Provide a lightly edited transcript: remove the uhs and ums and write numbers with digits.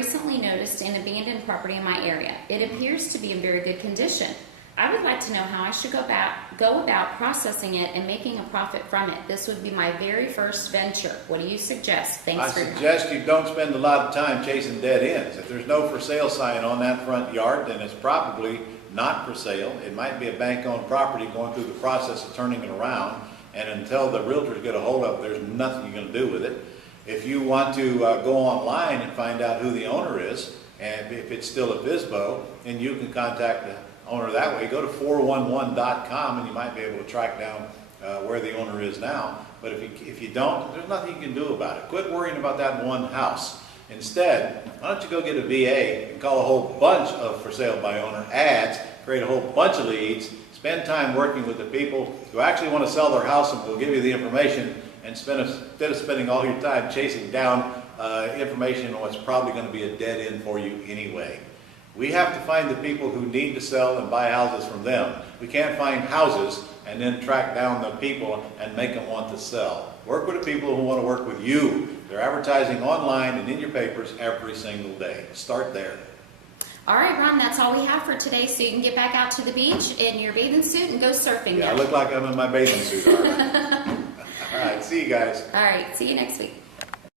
recently noticed an abandoned property in my area. It appears to be in very good condition. I would like to know how I should go about processing it and making a profit from it. This would be my very first venture. What do you suggest? Thanks I for your help. suggest you don't spend a lot of time chasing dead ends. If there's no for sale sign on that front yard, then it's probably not for sale. It might be a bank-owned property going through the process of turning it around, and until the realtors get a hold of it, there's nothing you're going to do with it. If you want to go online and find out who the owner is, and if it's still a FSBO, then you can contact the owner that way. Go to 411.com and you might be able to track down where the owner is now. But if you don't, there's nothing you can do about it. Quit worrying about that one house. Instead, why don't you go get a VA and call a whole bunch of for sale by owner ads, create a whole bunch of leads, spend time working with the people who actually want to sell their house and will give you the information, and instead of spending all your time chasing down information on what's probably going to be a dead end for you anyway. We have to find the people who need to sell and buy houses from them. We can't find houses and then track down the people and make them want to sell. Work with the people who want to work with you. They're advertising online and in your papers every single day. Start there. All right, Ron, that's all we have for today, so you can get back out to the beach in your bathing suit and go surfing. Yeah, now. I look like I'm in my bathing suit. All right. All right, see you guys. All right, see you next week.